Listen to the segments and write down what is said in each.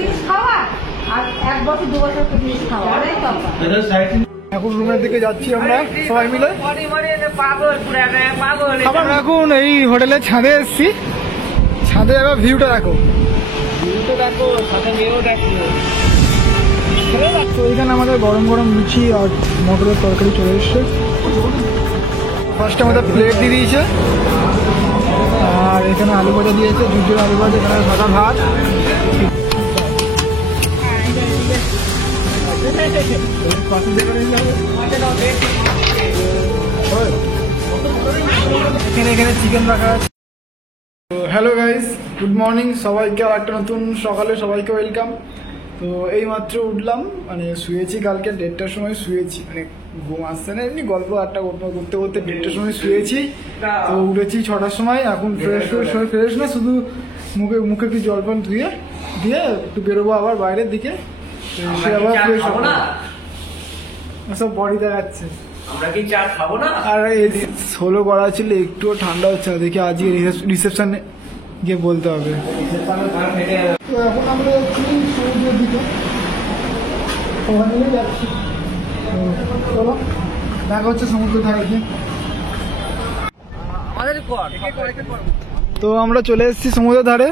জিনিস খাওয়া আর 1 বছর 2 বছর জিনিস খাওয়া অনেক তফাৎ। এখন রুমের দিকে যাচ্ছি আমরা সবাই মিলে। আমরা এখন এই হোটেলের ছাদে এসেছি। ছাদে এবার ভিউটা দেখো, তো এখানে আমাদের গরম গরম লুচি আর মটরের তরকারি চলে এসছে। ফার্স্টে আমাদের প্লেট দিয়ে দিয়েছে, আর এখানে আলু ভাজা দিয়েছে, ঝুঁঝুর আলু ভাজা, এখানে সাদা ভাত। এখানে চিকেন রাখা আছে। হ্যালো গাইস, গুড মর্নিং সবাইকে। আর একটা নতুন সকালে সবাইকে ওয়েলকাম। তো এই মাত্র উঠলাম, মানে শুয়েছি কালকে 1:30টার সময় শুয়েছি, মানে ঘুম আসছে না, এমনি গল্প আড্ডা করতে করতে 1:30টার সময় শুয়েছি। তো উঠেছি 6টার সময়। এখন ফ্রেশ না, শুধু মুখে কি জল ফল ধুয়ে দিয়ে একটু বেরোবো আবার বাইরের দিকে। সে আবার ফ্রেশ হবো না, সব বডি দেখাচ্ছে। আমরা কি চা খাবো না? আর এই 16 করা ছিল, একটুও ঠান্ডা হচ্ছে না। দেখি আজকে রিসেপশনে গিয়ে বলতে হবে। তো এখন আমরা যাচ্ছি সমুদ্রের দিকে, ওখানে যাচ্ছি। চলো দেখা হচ্ছে সমুদ্রের ধারে গিয়ে। তো আমরা চলে এসেছি সমুদ্রের ধারে।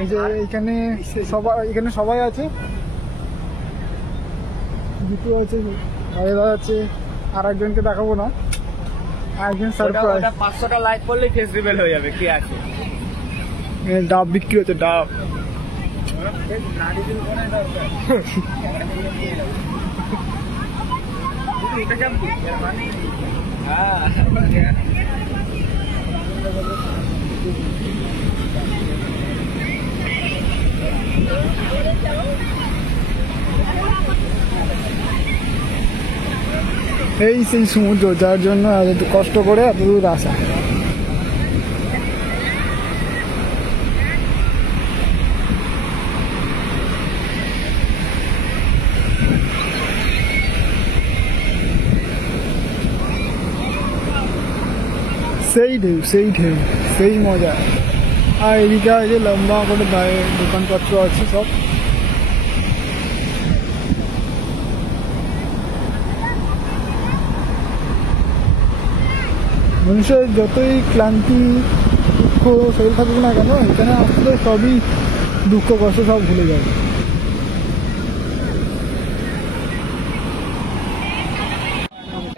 এই যে এখানে সবাই আছে, জিতু আছে, দাদা আছে, আর একজনকে দেখাবো না, একজন সারপ্রাইজ। 500টা লাইক করলে ফেস রিভিল হয়ে যাবে। কি আছে? ডাব বিক্রি হচ্ছে, ডাব। এই সেই সমুদ্র যার জন্য এত কষ্ট করে এত দূর আসা। সেই ঢেউ, সেই ঢেউ, সেই মজা। আর এদিকে যে লম্বা করে দোকানপত্র আছে সব। মানুষের যতই ক্লান্তি দুঃখ শরীর থাকুক না কেন, এখানে আসলে সবই দুঃখ কষ্ট সব ভুলে যাবে।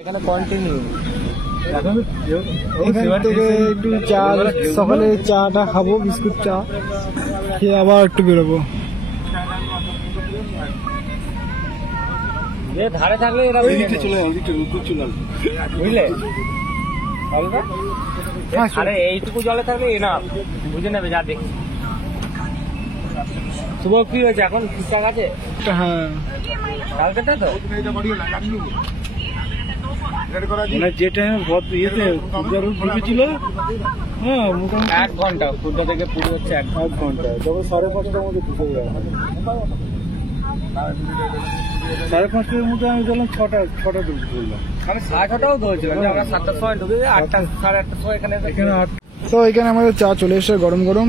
এখানে কন্টিনিউ। এখান থেকে একটু চা, সকালে চাটা খাবো, বিস্কুট চা খেয়ে আবার একটু বেরোবো। ধারে থাকলে এরা বুঝলে, আরে এইটুকু জলে থাকলে না বুঝে নেবে। যা দেখি শুভ কি হয়েছে এখন ঠিকঠাক আছে? হ্যাঁ, কালকেটা তো যে টাইমে ইয়েতে ঢুকেছিল, হ্যাঁ মোটামুটি 1 ঘন্টা খুদ্া থেকে পুরো হচ্ছে 1 ঘন্টা। তবে 5:30টার মধ্যে ঢুকে যায়। 5:30টার মধ্যে আমি ধরলাম 6টা ঢুকলাম। আমি 6:30টাও ধরেছিলাম, আমরা 7টার সময় ঢুকে 8টা 8:30টার সময় এখানে। তো এখানে আমাদের চা চলে এসে গরম গরম।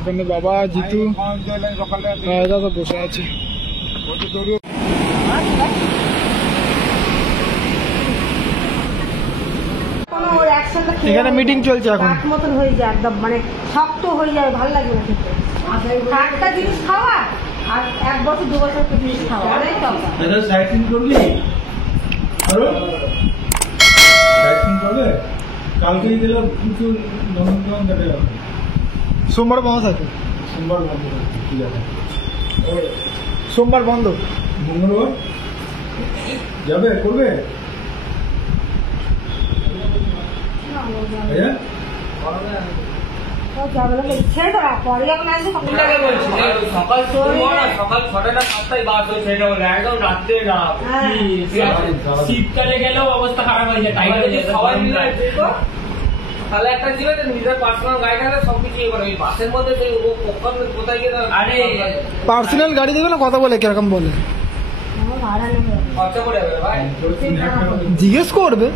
এখানে বাবা, জিতু, দাদা বসে আছে। এখানে মিটিং চলছে এখন। মতন হয়ে যায় একদম, মানে শক্ত হয়ে যায়, ভালো লাগে না খেতে। একটা জিনিস খাওয়া আর 1 বছর 2 বছর জিনিস খাওয়া অনেক তফাৎ। কালকেই দিলাম কিছু সোমবার বন্ধ থাকে, সোমবার বন্ধ, মঙ্গলবার যাবে করবে। সকাল 6টা 7টায় বাস হয়েছে, একদম রাত্রে না। শীতকালে গেলেও অবস্থা খারাপ হয়ে যায়। সবাই মিলে তাহলে একটা ছিল যে নিজের পার্সোনাল গাড়ি থাকলে সবকিছু এবার ওই বাসের মধ্যে কোথায় গিয়ে। আরে পার্সোনাল গাড়ি দেবে না, কথা বলে কিরকম বলে খরচা করে যাবে ভাই, জিজ্ঞেস করবে।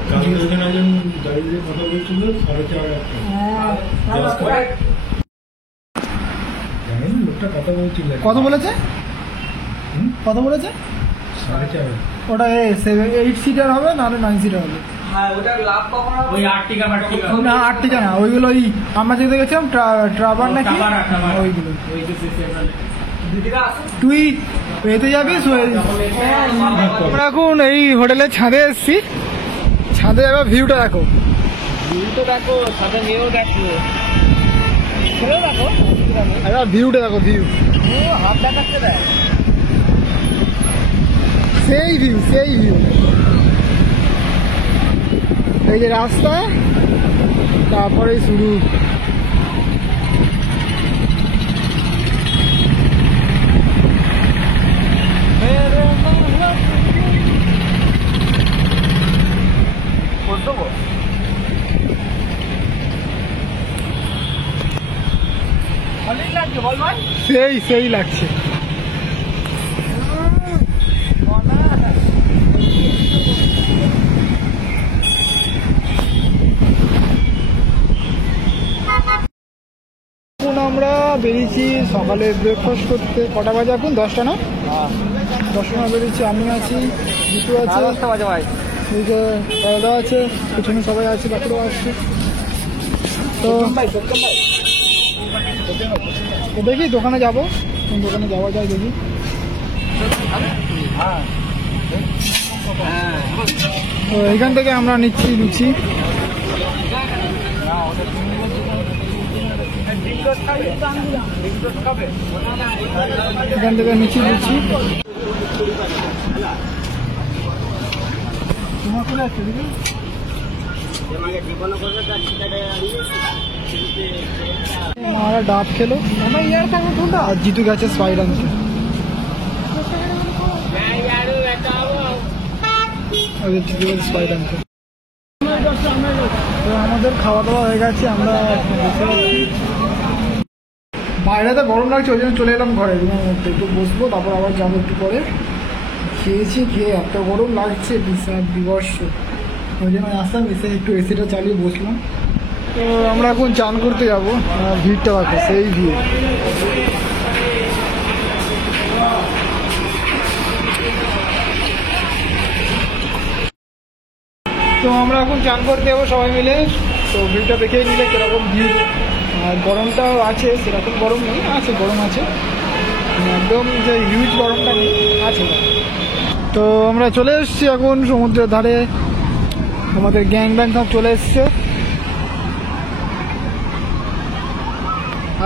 হ্যাঁ কত বলেছে? কত বলেছে? 4.5 ওটা 8 সিটার হবে নাহলে 9 সিটার হবে। হ্যাঁ ওটার লাভ কখন হবে? ওই 8 টাকা 8 টাকা না 8 টিকা না, ওইগুলো ওই আমরা যেতে গেছিলাম ট্রাভার নাকি ওইগুলো। ওই যে সেভেন 2 টাকা আছে। তুই এতে যাবি? আমরা এখন এই হোটেলের ছাদে এসেছি। ছাদে এবার ভিউটা দেখো। ভিউটা দেখো, সাথে মেয়েও দেখো, ছেলেও দেখো। এবার ভিউটা দেখো, ভিউ ও হাত দেখাচ্ছে দেখ। সেই ভিউ, সেই ভিউ। এই যে রাস্তা, তারপরে শুরু। দেবো ভালোই লাগছে বল ভাই। সেই লাগছে। এখন আমরা বেরিয়েছি সকালে ব্রেকফাস্ট করতে। কটা বাজে এখন? 10টা না? 10টা না বেরিয়েছি। আমি আছি, জিতু আছে, 10টা বাজে ভাই। এই যে দাদা আছে, পেছনে সবাই আছে, বাকিরাও আসছে। তো ভাই সত্যম ভাই তো দেখি দোকানে যাবো, কোন দোকানে যাওয়া যায় দেখি। তো এখান থেকে আমরা নিচ্ছি লুচি। এখান থেকে নিচ্ছি লুচি। তোমার কোথায় আছে দিদি? মারা ডাব খেলো আর জিতু গেছে স্পাইড আনতে। জিতু গেছে স্পাইড আনতে। তো আমাদের খাওয়া দাওয়া হয়ে গেছে, আমরা বসে আছি। বাইরেতে গরম লাগছে, ওই জন্য চলে এলাম ঘরে রুমের মধ্যে। একটু বসবো, তারপর আবার যাবো একটু পরে। খেয়েছি, খেয়ে এত গরম লাগছে বিবর্ষ, ওই জন্য আসলাম, এসে একটু এসিটা চালিয়ে বসলাম। তো আমরা এখন চান করতে যাবো। ভিড়টা দেখো, সেই ভিড়। তো আমরা এখন চান করতে যাবো সবাই মিলে। তো ভিড়টা দেখেই নিলে কিরকম ভিড়। আর গরমটাও আছে, সেরকম গরম নেই, আছে গরম আছে, একদম যে হিউজ গরমটা নেই, আছে। তো আমরা চলে এসেছি এখন সমুদ্রের ধারে। আমাদের গ্যাং ব্যাং সব চলে এসছে।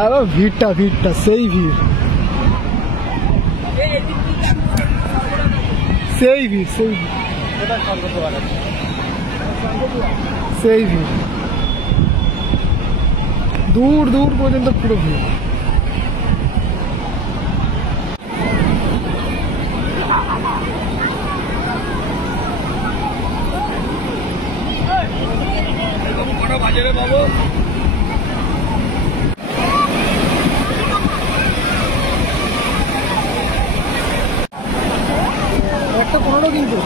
আর ভিড়টা সেই ভিড়, সেই ভিড়, সেই ভিড়, দূর দূর পর্যন্ত পুরো ভিড়। বাজারে পাবো একটা 15 কিন্তু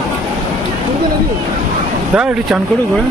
দাঁড়া একটু চান করুক করে।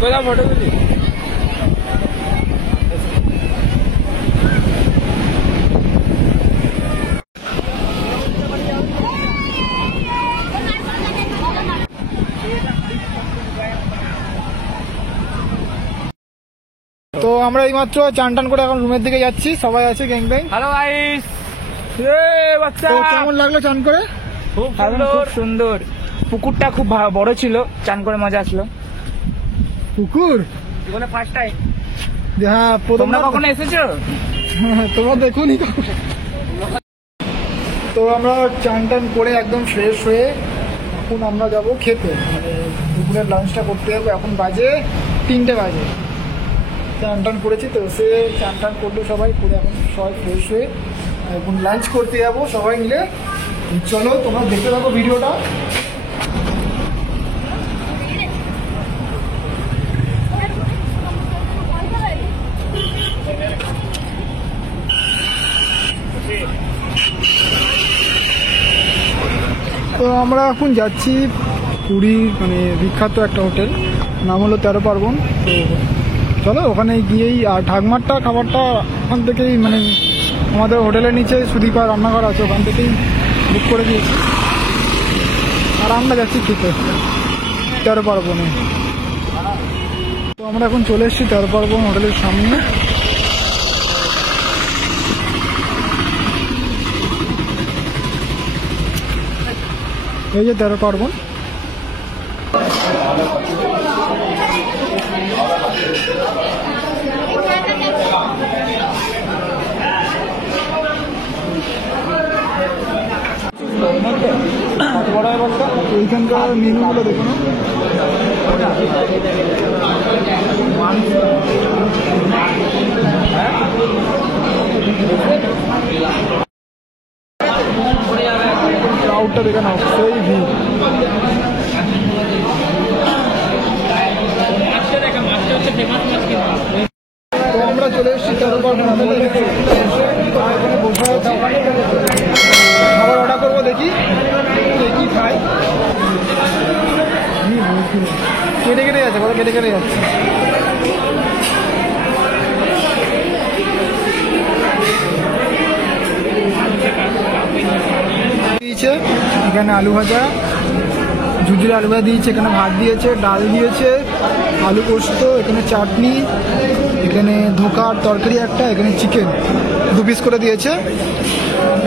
কোথাও ফটো তুলি তো আমরা এইমাত্র চান টান করে এখন রুমের দিকে যাচ্ছি, সবাই আছে গ্যাং ব্যাং। হ্যালো গাইস, বাচ্চা তো কেমন লাগলো চান করে? খুব খুব সুন্দর। পুকুরটা খুব বড় ছিল, চান করে মজা আসলো। পুকুর? জীবনে ফার্স্ট টাইম। হ্যাঁ, তোমরা কখনো এসেছো? তোমরা দেখুনি কখনো? তো আমরা চান টান করে একদম ফ্রেশ হয়ে এখন আমরা যাব খেতে, মানে দুপুরের লাঞ্চটা করতে যাবো। এখন বাজে 3টে বাজে। চান টান করেছি, তো সে চান টান করলো সবাই, করে এখন সবাই ফ্রেশ হয়ে এখন লাঞ্চ করতে যাবো সবাই মিলে। চলো তোমরা দেখতে থাকো ভিডিওটা। তো আমরা এখন যাচ্ছি পুরীর মানে বিখ্যাত একটা হোটেল, নাম হলো 13 পার্বণ। তো চলো ওখানে গিয়েই, আর ঢাকমারটা খাবারটা ওখান থেকেই, মানে আমাদের হোটেলের নিচে সুদীপার রান্নাঘর আছে, ওখান থেকেই বুক করে দিয়েছি। আর আমরা যাচ্ছি খেতে 13 পার্বণে। তো আমরা এখন চলে এসেছি 13 পার্বণ হোটেলের সামনে। এই যে 13 পার্বণ। এইখানকার মেনুগুলো দেখুন। ক্রাউডটা দেখে নাও, সেই ভিড়। তো আমরা চলে এসেছি 13 পার্বণ হোটেলে। এখানে বসে আছি, খাবার অর্ডার করবো, দেখি কি খাই। কেটে কেটে যাচ্ছে, কথা কেটে কেটে যাচ্ছে। দিয়েছে এখানে আলু ভাজা, ঝুঝুরি আলু ভাজা দিয়েছে, এখানে ভাত দিয়েছে, ডাল দিয়েছে, আলু পোস্ত, এখানে চাটনি, এখানে ধোকার তরকারি একটা, এখানে চিকেন 2 পিস করে দিয়েছে।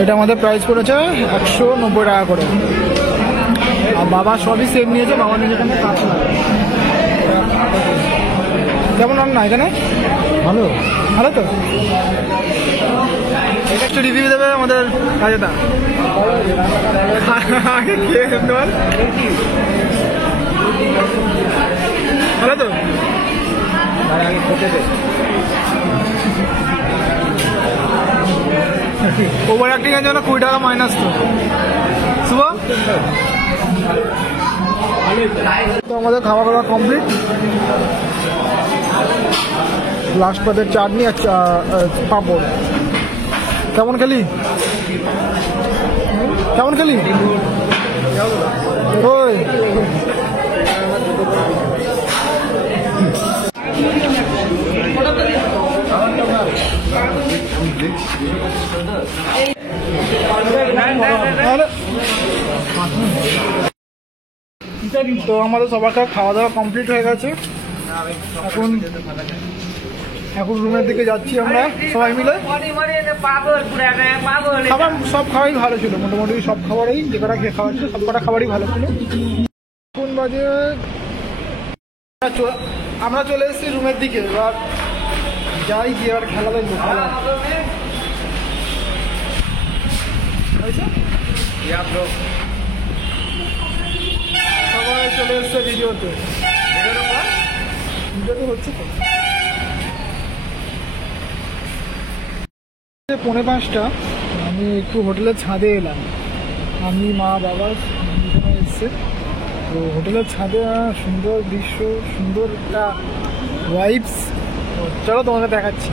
এটা আমাদের প্রাইস পড়েছে 190 টাকা করে। আর বাবা সবই সেম নিয়েছে, বাবা নিয়েছে এখানে কাতলা। কেমন রান্না এখানে? ভালো, ভালো তো। এটা একটু রিভিউ দেবে আমাদের রাজেদা। আগে খেয়ে দেখতে পার, ভালো তো। ওভার অ্যাক্টিং এর জন্য 20 টাকা মাইনাস। তো শুভ, তো আমাদের খাওয়া দাওয়া কমপ্লিট। লাস্ট পাতের চাটনি আর পাঁপড়। কেমন খেলি? কেমন খেলি? ওই তো আমাদের সবার খাওয়া দাওয়া কমপ্লিট হয়ে গেছে। এখন রুমের দিকে যাচ্ছি আমরা সবাই মিলে। খাবার সব খাবারই ভালো ছিল, মোটামুটি সব খাবারই, যে কটা খাবার ছিল সব কটা খাবারই ভালো ছিল। এখন বাজে আমরা চলে এসেছি রুমের দিকে। এবার যাই গিয়ে আর খেলা দেখবো। খেলা সবাই চলে এসছে ভিডিওতে। ভিডিওতে হচ্ছে তো 4:30। আমি একটু হোটেলের ছাদে এলাম, আমি মা বাবা এসছে। তো হোটেলের ছাদে সুন্দর দৃশ্য, সুন্দর একটা ভাইবস। চলো তোমাকে দেখাচ্ছি।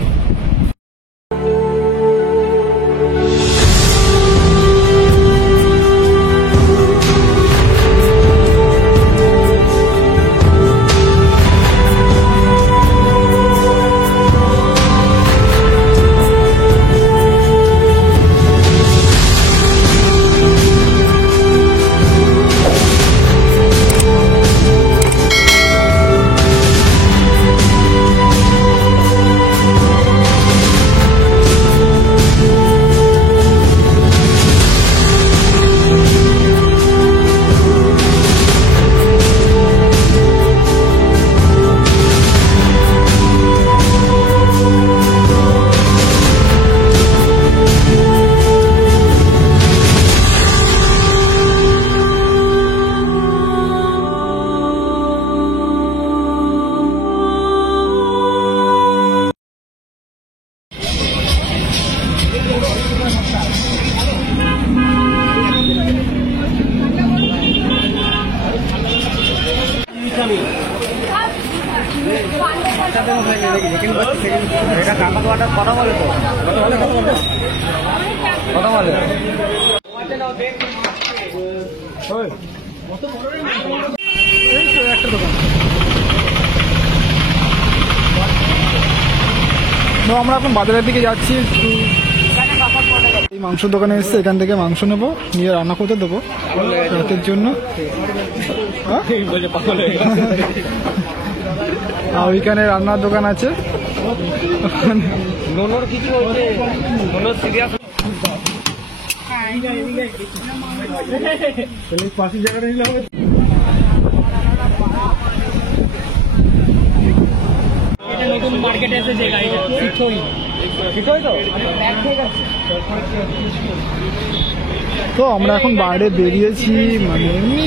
এটা কাকা তো একটা কথা বলে তো কথা বলে এই তো একটা দোকান। তো আমরা এখন বাজারের দিকে যাচ্ছি একটু। এই মাংসের দোকানে এসছে, এখান থেকে মাংস নেবো, নিয়ে রান্না করতে দেবো রাতের জন্য। হ্যাঁ? আর ওইখানে রান্নার দোকান আছে। নোনোর কিছু হয়েছে নোনোর সিরিয়াস পাশের জায়গাটা নিলে হবে। নতুন মার্কেটে এসেছে গাড়িটা তো আমরা এখন বাইরে বেরিয়েছি, মানে এমনি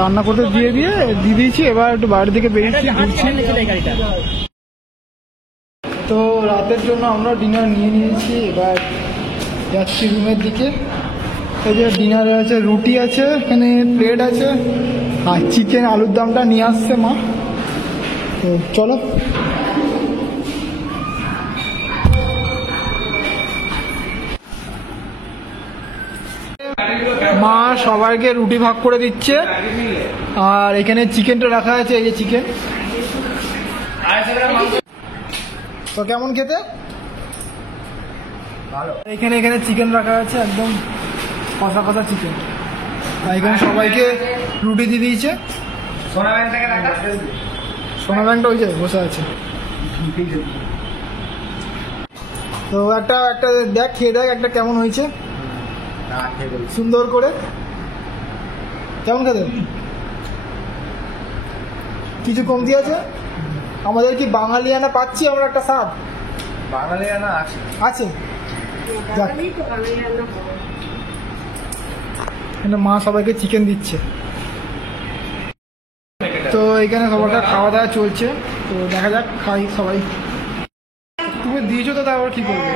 রান্না করতে দিয়ে দিয়েছি, এবার একটু বাইরের দিকে বেরিয়েছি, ঘুরছি। তো রাতের জন্য আমরা ডিনার নিয়ে নিয়েছি, এবার যাচ্ছি রুমের দিকে। এই যে ডিনারে আছে, রুটি আছে, এখানে প্লেট আছে, আর চিকেন আলুর দমটা নিয়ে আসছে মা। তো চলো। মা সবাইকে রুটি ভাগ করে দিচ্ছে, আর এখানে চিকেনটা রাখা আছে, এই যে চিকেন। তো কেমন খেতে? এখানে এখানে চিকেন রাখা আছে, একদম কষা কষা চিকেন। আর এখানে সবাইকে রুটি দিয়ে দিয়েছে। সোনা ব্যাংকটা ওই যে বসে আছে। তো একটা একটা দেখ, খেয়ে দেখ একটা কেমন হয়েছে সুন্দর করে। কেমন খেতে? কিছু কমতি আছে? আমাদের কি বাঙালিয়ানা পাচ্ছি আমরা একটা স্বাদ? বাঙালিয়ানা আছে আছে। যাক, এখানে মা সবাইকে চিকেন দিচ্ছে। তো এখানে সবাইকার খাওয়া দাওয়া চলছে, তো দেখা যাক খাই সবাই। তুমি দিয়েছো তো, তারপর কি করবে?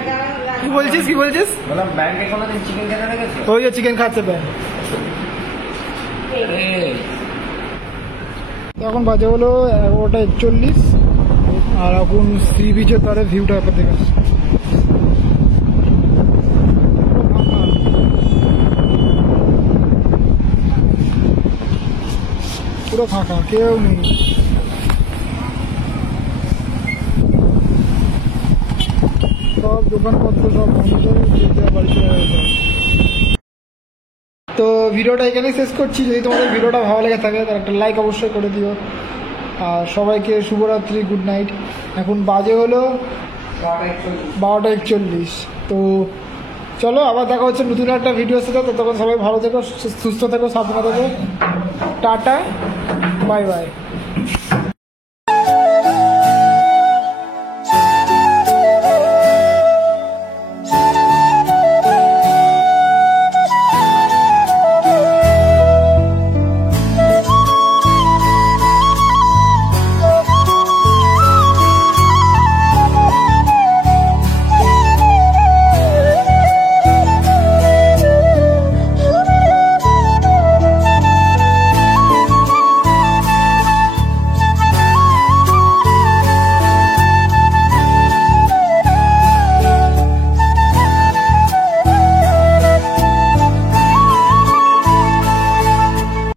কি বলছিস বললাম ব্যাংকে কোনোদিন চিকেন খেতে রেখেছে ওই যে চিকেন খাচ্ছে ব্যাংক। তো এখন বাজে হলো 11:41, আর এখন সি বিচের তারে ভিউটা ব্যাপার দেখে আসছে। পুরো ফাঁকা, কেউ নেই। সব দোকানপত্র সব বন্ধ, বাড়ি চলে গেছে। তো ভিডিওটা এখানেই শেষ করছি। যদি তোমাদের ভিডিওটা ভালো লেগে থাকে তাহলে একটা লাইক অবশ্যই করে দিও, আর সবাইকে শুভরাত্রি, গুড নাইট। এখন বাজে হলো 12:41। তো চলো, আবার দেখা হচ্ছে নতুন একটা ভিডিওর সাথে। ততক্ষণ সবাই ভালো থেকো, সুস্থ থেকো, সাবধানে থেকো। Tata, bye bye.